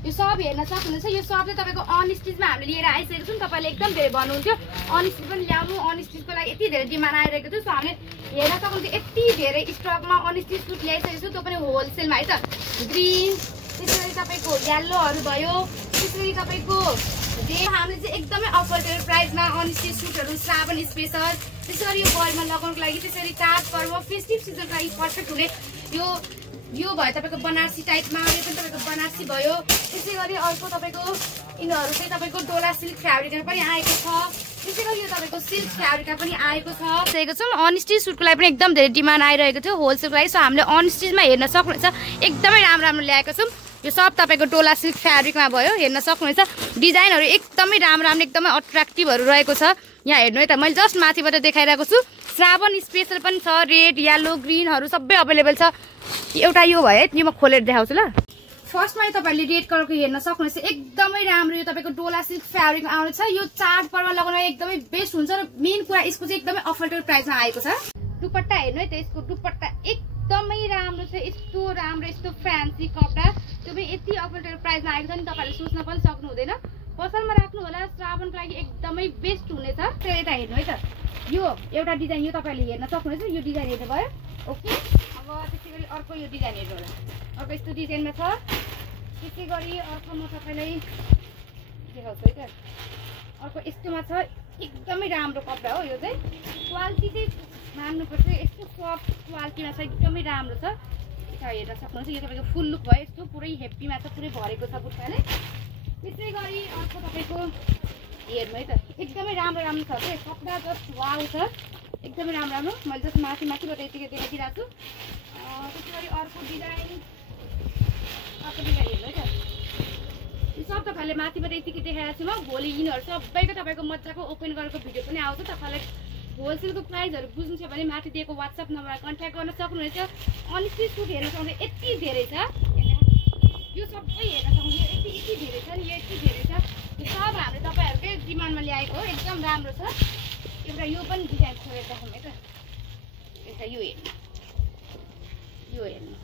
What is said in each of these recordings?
यो सब हेर्न सक्नुहुन्छ। यो सब चाहिँ तपाईको अनस्टिचमा हामीले लिएर आइसकेको छौँ। तपाईले एकदम धेरै भन्नुहुन्थ्यो अनस्टिच पनि ल्याउनु, अनस्टिचको लागि यति धेरै डिमान्ड आइरहेको थियो। सो हामीले हेर्न सक्नुहुन्छ यति धेरै स्टकमा अनस्टिच सुट ल्याइसकेको छु, त्यो पनि होलसेलमा है त। ग्रिन, त्यसरी तपाईको येल्लोहरु भयो, त्यसरी तपाईको हामीले चाहिँ एकदमै अफोर्डेबल प्राइसमा अनस्टिच सुटहरु श्रावण स्पेशल, त्यसरी यो बलमा लगाउनको लागि, त्यसरी चाड पर्व फेस्टिभ सिजनको लागि पर्फेक्ट हुने यो भयो तपाईको बनारसी टाइपमा, यो पनि तपाईको बनारसी भयो। त्यसै गरी अर्को तपाईको यिनीहरु चाहिँ तपाईको डोला सिल्क फ्याब्रिकमा पनि आएको छ। त्यसै गरी यो तपाईको सिल्क फ्याब्रिकमा पनि आएको छ। त्यसैको छौं अनस्टिच सुटको लागि पनि एकदम धेरै डिमान्ड आइरहेको थियो होलसेलको लागि। सो हामीले अनस्टिचमा हेर्न सक्नुहुन्छ एकदमै राम्रो ल्याएको छौं। यो सब तपाईको डोला सिल्क फ्याब्रिकमा भयो, हेर्न सक्नुहुन्छ। डिजाइनहरु एकदमै राम्रो एकदमै अट्र्याक्टिभहरु रहेको छ। यहाँ हेर्नु है त, मैले जस्ट माथिबाट देखाइरहेको छु। श्रावण स्पेशल पनि छ, रेड येलो ग्रीनहरु सबै अवेलेबल छ। एउटा यो भयो है, यो म खोलेर देखाउँछु ल। फर्स्टमा तपाईहरुले रेड कलरको हेर्न सक्नुहुन्छ, एकदमै राम्रो यो तपाईको डोला सिल्क फ्याब्रिकमा आउने छ। यो चाड पर्व लगाउन एकदमै बेस्ट हुन्छ र मेन कुरा यसको चाहिँ एकदमै अफोर्डेबल प्राइसमा आएको छ। दुपट्टा हेर्नु है त, यसको दुपट्टा एकदमै राम्रो छ, यस्तो राम्रो यस्तो फ्यान्सी कपडा, त्यो पनि यति अफोर्डेबल प्राइसमा आएको छ नि तपाईहरुले सोच्न पनि सक्नु हुँदैन। पसलमा राख्नु होला, श्रावणको लागि एकदमै बेस्ट हुनेछ। त्यो यता हेर्नु है त, यो एउटा डिजाइन यो तपाईहरुले हेर्न सक्नुहुन्छ। यो डिजाइन हेर्नु भयो ओके। अब त्यसै गरी अर्को यो डिजाइन हेर्नु होला, अर्को यस्तो डिजाइनमा छ। त्यसै गरी अर्को म तपाईलाई देखाउँछु है त, अर्को यस्तोमा छ। एकदमै राम्रो कपडा हो यो चाहिँ, क्वालिटी चाहिँ मान्नुपर्छ, यस्तो सफ्ट क्वालिटीमा छ, एकदमै राम्रो छ। यता हेर्न सक्नुहुन्छ, यो तपाईको फुल लुक भयो, यस्तो पुरै हेप्पीमा छ, पुरै भरेको छ बुट्टाले। त्यसै गरी अर्को तपाईको हेर्नु है त, एकदमै राम्रो राम्रो छ के कपडा, जस्ट वाउ छ, एकदमै राम्रो। मैले जस्ट माथिबाट यतिकै देखाइदिरहेको छु। त्यसै गरी अर्को डिजाइन हेर्नु है त, यो सब तपाईहरुले माथिबाट यतिकै देखाइरहेको छु म। भोलि यिनीहरु सबैको तपाईको मजाको ओपन गरेको भिडियो पनि आउँछ। तपाईलाई होलसेलको प्राइसहरु बुझ्नु छ भने माथि दिएको WhatsApp नम्बरमा कन्ट्याक्ट गर्न सक्नुहुनेछ। अनस्टिच सुट हेर्न सक्नुहुन्छ, यति धेरै छ। यो सबै हेर्न सक्नुहुन्छ, यति धेरै छ नि, यो यति धेरै छ। यो सब हामीले तपाईहरुकै डिमान्डमा ल्याएको हो, एकदम राम्रो छ। एउटा यो पनि डिजाइन खोलेर देखाउँ है त, एउटा यो हेर्नु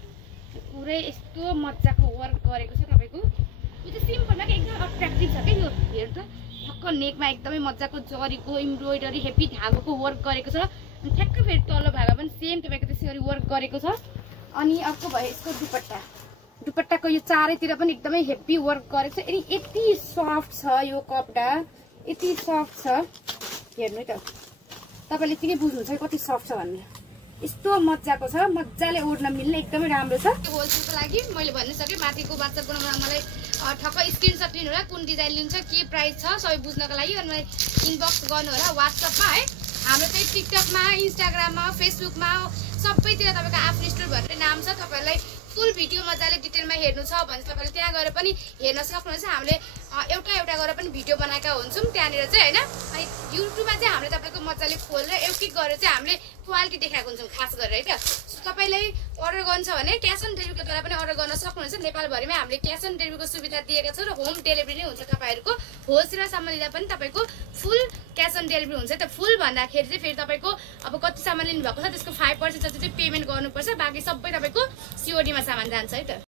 पुरै यस्तो मजाको वर्क गरेको छ तपाईको। यो चाहिँ सिम्पल हो, एकदम अट्र्याक्टिभ छ के। यो हेर्नु त, ठक्क नेकमा एकदमै मजाको जरीको एम्ब्रोइडरी हेभी धागोको वर्क गरेको छ। अनि ठ्याक्क फेरि तल्लो भागा पनि सेम तपाईको त्यसरी वर्क गरेको छ। अनि अर्को भयो यसको दुपट्टा, दुपट्टाको यो चारैतिर पनि एकदमै हेभी वर्क गरेको छ। अनि यति सफ्ट छ यो कपडा, यति सफ्ट छ। हेर्नु है त, तपाईले यतिकै बुझ्नुहुन्छ कति सफ्ट छ भन्ने। यस्तो मजाको छ, मजाले ओड्न मिल्ने, एकदमै राम्रो छ। होलसेलको लागि मैले भन्न सके। माथिको WhatsApp नम्बरमा मलाई ठक्क स्क्रिनशट लिनु होला, कुन डिजाइन लिन्छ, के प्राइस छ सबै बुझ्नको लागि। अनि मलाई इनबक्स गर्नु होला WhatsAppमा है। हाम्रो चाहिँ टिकटकमा, इन्स्टाग्राममा, फेसबुकमा सबैतिर तपाईको आफ्नो स्टोर भनेर नाम छ। तपाईहरुलाई फुल भिडियो मजाले डिटेलमा हेर्नु छ भने तपाईले त्यहाँ गएर पनि हेर्न सक्नुहुन्छ। हामीले एउटा गरेर पनि भिडियो बनाएका हुन्छौँ त्यहाँनिर चाहिँ हैन। अनि युट्युबमा चाहिँ हामीले तपाईको मजाले खोलेर एउटै गरेर चाहिँ हामीले क्वालिटी देखाएको हुन्छौँ खास गरेर है त। तपाईलाई अर्डर गर्नु छ भने क्याश अन डेलिभरीको द्वारा पनि अर्डर गर्न सक्नुहुन्छ। नेपालभरिमै हामीले क्याश अन डेलिभरीको सुविधा दिएका छौँ र होम डेलिभरी नै हुन्छ तपाईहरुको। होलसेलरसम्म लिँदा पनि तपाईको फुल क्याश अन डेलिभरी हुन्छ। त फुल भन्दाखेरि चाहिँ फेरि तपाईको अब कति सामान लिनु भएको छ त्यसको 5% जति चाहिँ पेमेन्ट गर्नुपर्छ, बाँकी सबै तपाईको सीओडी मा सामान जान्छ है त।